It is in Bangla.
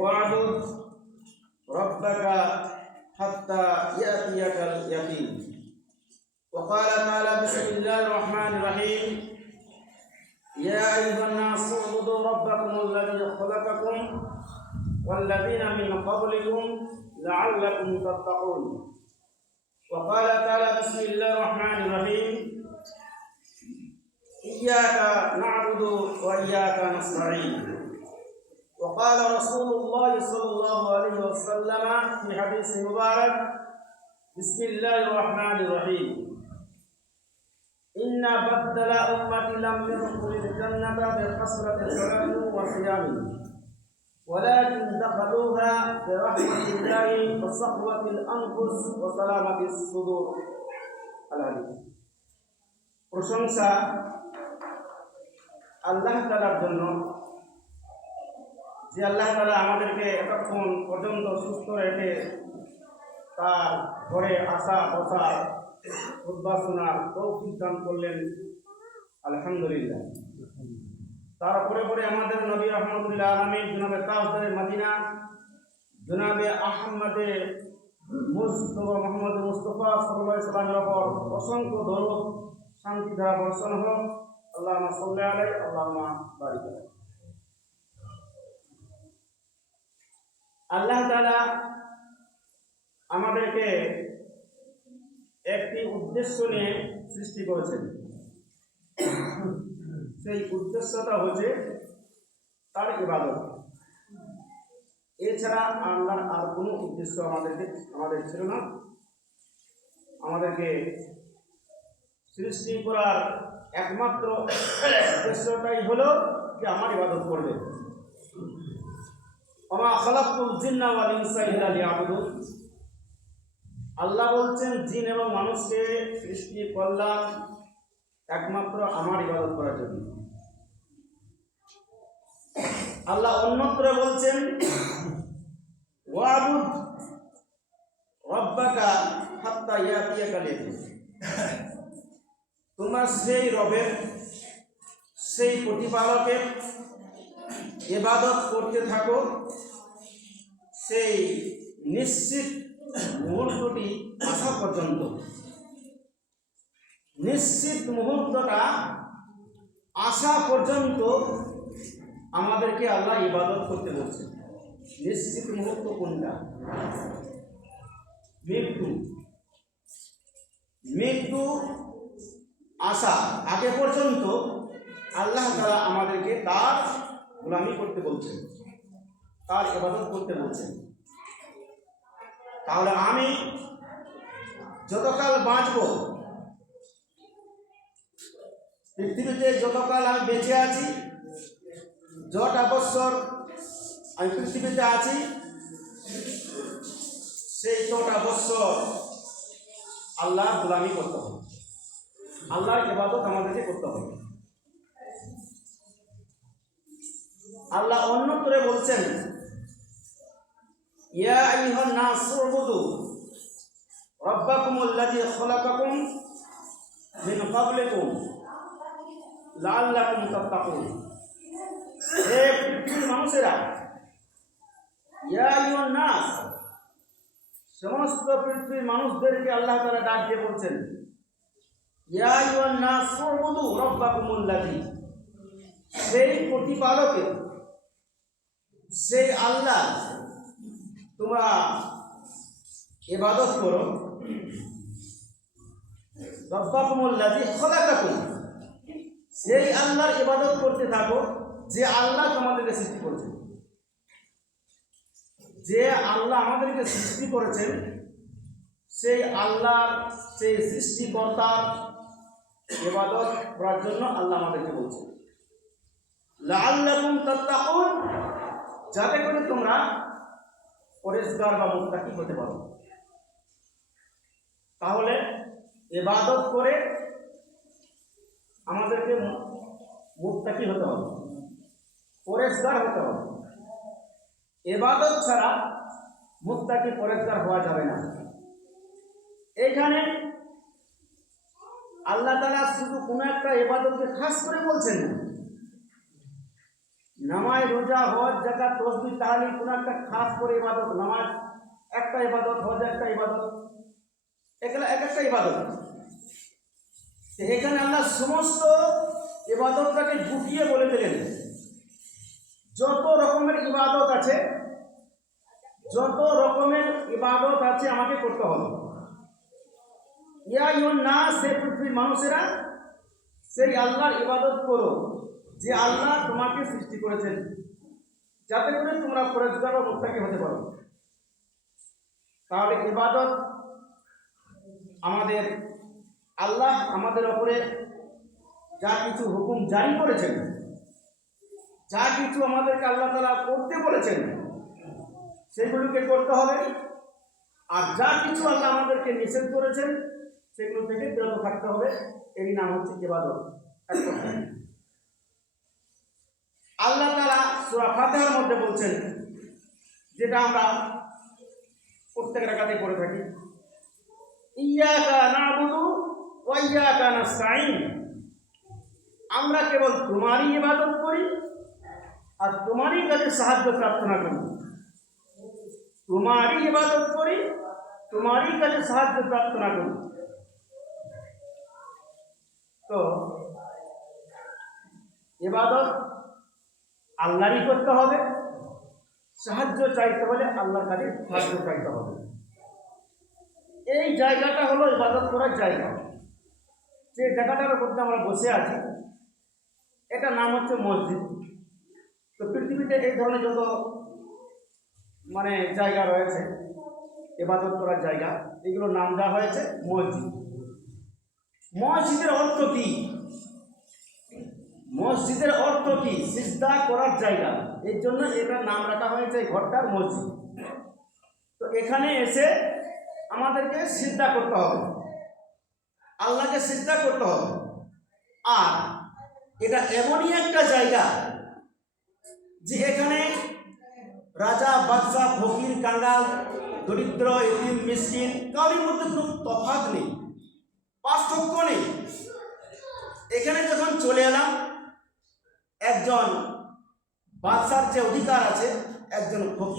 ওয়া'বুদ রাব্বাকা হাত্তা ইয়াতিয়াকাল ইয়াকিন। وقال تعالى بسم الله الرحمن الرحيم يا أيها الناس اعبدوا ربكم الذي خلقكم والذين من قبلكم لعلكم تتقون. وقال تعالى بسم الله الرحمن الرحيم إياك نعبد وإياك نستعين. وقال رسول الله صلى الله عليه وسلم في حديث مبارك بسم الله الرحمن الرحيم إن بدل أمتي لم يدخل الجنة بكثرة الصلاة والصيام ولكن دخلوها برحمة الله وصحوة الأنفس وسلامة الصدور. الحديث. প্রশংসা আল্লাহ তাআলার জন্য, যে আল্লাহ তাআলা আমাদেরকে এতক্ষণ পর্যন্ত সুস্থ রেখে তার ঘরে আসা বসা খুতবা শোনার তৌফিক দান করলেন, আলহামদুলিল্লাহ। তারপরে পরে আমাদের নবী রহমতুল্লাহ আলামিন জনাবে তাজদারে মদিনা জনাবে আহমদে মুস্তফা মোহাম্মদ মুস্তফা সাল্লাল্লাহু আলাইহি ওয়াসাল্লামের উপর অসংখ্য দরুদ শান্তি ধারা বর্ষণ হোক। আল্লাহুম্মা সাল্লি আলাইহি আল্লাহুম্মা বারিক আলাইহি। আল্লাহ তাআলা আমাদেরকে একটি উদ্দেশ্য নিয়ে সৃষ্টি করেছেন। সেই উদ্দেশ্যটা হচ্ছে তার ইবাদত। এছাড়া আল্লাহর আর কোনো উদ্দেশ্য আমাদের ছিল না। আমাদেরকে সৃষ্টি করার একমাত্র উদ্দেশ্যটাই হলো যে আমার ইবাদত করবে। ওয়া খালাকতুল জিন্না ওয়াল ইনসা ইল্লা লিয়াবুদুন। আল্লাহ বলছেন জিন এবং মানুষকে সৃষ্টি করলাম একমাত্র আমার ইবাদত করার জন্য। আল্লাহ অন্যত্র বলছেন ওয়া'বুদ রাব্বাকা হাত্তা ইয়াতিয়াকাল ইয়াকিন। তোমার সেই রবের, সেই প্রতিপালকের ইবাদত করতে থাকো, সেই নিশ্চিত মুহূর্তটি আসা পর্যন্ত। নিশ্চিত মুহূর্তটা আসা পর্যন্ত আমাদেরকে আল্লাহ ইবাদত করতে বলছে। নিশ্চিত মুহূর্ত কোনটা? মৃত্যু। মৃত্যু আসা আগে পর্যন্ত আল্লাহ তাআলা আমাদেরকে তার গোলামি করতে বলছেন, তার ইবাদত করতে বলছেন। তাহলে আমি যতকাল বাঁচব, পৃথিবীতে যতকাল আমি বেঁচে আছি, যত বছর আমি পৃথিবীতে আছি, সেই তটা বছর আল্লাহর গোলামি করতে হবে, আল্লাহর ইবাদত আমাদেরকে করতে হবে। আল্লাহ অন্যত্রে বলছেন ইয়া আইয়ুহান নাস উবুদু রাব্বাকুমুল্লাযী খালাকাকুম মিন ক্বাবলিকুম লাআল্লাকুম তাত্তাকুন। হে পৃথিবীর মানুষেরা, ইয়া আইয়ুহান নাস, সমস্ত পৃথিবীর মানুষদেরকে আল্লাহ তাআলা ডাক দিয়ে বলছেন ইয়া আইয়ুহান নাস উবুদু রাব্বাকুমুল্লাযী, সেই প্রতিপালকের, সেই আল্লাহ তোমরা ইবাদত করো। রাব্বাকুমুল্লাযী খালাকাকুম, সেই আল্লাহর ইবাদত করতে থাকো যে আল্লাহ তোমাদেরকে সৃষ্টি করেছেন। যে আল্লাহ আমাদেরকে সৃষ্টি করেছেন, সেই আল্লাহর, সেই সৃষ্টিকর্তার ইবাদত করার জন্য আল্লাহ আমাদেরকে বলছেন লাআল্লাকুম তাত্তাকুন, যাতে করে তোমরা পরেজগার বা মুত্তাকি হতে পারো। তাহলে ইবাদত করে আমাদেরকে মুত্তাকি হতে হবে, পরেজগার হতে হবে। ইবাদত ছাড়া মুত্তাকি পরেজগার হওয়া যাবে না। এইখানে আল্লাহ তাআলা শুধু কোনো একটা ইবাদতকে খাস করে বলছেন না, নামাজ, রোজা, হজ, যাকাত, তাসবিহ, তাহলিল কোনো একটা খাস করে ইবাদত, নামাজ একটা ইবাদত, হজ একটা ইবাদত, এগুলো এক একটা ইবাদত। এখানে আল্লাহ সমস্ত ইবাদতটাকে গুটিয়ে বলে দিলেন, যত রকমের ইবাদত আছে, যত রকমের ইবাদত আছে আমাকে করতে হবে। ইয়া আইয়ুহান নাস, হে পৃথিবীর মানুষেরা, সেই আল্লাহর ইবাদত করো যে আল্লাহ তোমাকে সৃষ্টি করেছেন, যাতে করে তোমরা পরেজগার ও মুত্তাকি হতে পারো। তাহলে ইবাদত আমাদের, আল্লাহ আমাদের ওপরে যা কিছু হুকুম জারি করেছেন, যা কিছু আমাদেরকে আল্লাহ তাআলা করতে বলেছেন, সেগুলোকে করতে হবে। আর যা কিছু আল্লাহ আমাদেরকে নিষেধ করেছেন সেগুলো থেকে বিরত থাকতে হবে। এরই নাম হচ্ছে ইবাদত। আল্লাহ তাআলা সূরা ফাতিহার মধ্যে বলছেন, যেটা আমরা প্রত্যেক রাকাতে পড়ে থাকি, ইয়্যাকা না'বুদু ওয়া ইয়্যাকা নাস্তাঈন, আমরা কেবল তোমারই ইবাদত করি আর তোমারই কাছে সাহায্য প্রার্থনা করি। তোমারই ইবাদত করি, তোমারই কাছে সাহায্য প্রার্থনা করি। তো ইবাদত আল্লাহরই করতে হবে, সাহায্য চাইতে হলে আল্লাহর কাছে সাহায্য চাইতে হবে। এই জায়গাটা হলো ইবাদত করার জায়গা। যে জায়গাটার মধ্যে আমরা বসে আছি, এটা নাম হচ্ছে মসজিদ। তো পৃথিবীতে এই ধরনের যত জায়গা রয়েছে ইবাদত করার জায়গা, এগুলোর নাম দেওয়া হয়েছে মসজিদ। মসজিদের অর্থ কি? মসজিদের অর্থ কি? সিজদা করার জায়গা। এর জন্য এটার নাম রাখা হয়েছে এই ঘরটার মসজিদ। তো এখানে এসে আমাদেরকে সিজদা করতে হবে, আল্লাহকে সিজদা করতে হবে। আর এটা এমনই একটা জায়গা যে এখানে রাজা, বাদশা, ফকির, কাঙ্গাল, দরিদ্র, এতিম, মিসকিন কারোর মধ্যে কোনো তফাৎ নেই, পার্থক্য নেই। এখানে যখন চলে এলাম, একজন বাদশার যে অধিকার আছে, একজন ফকির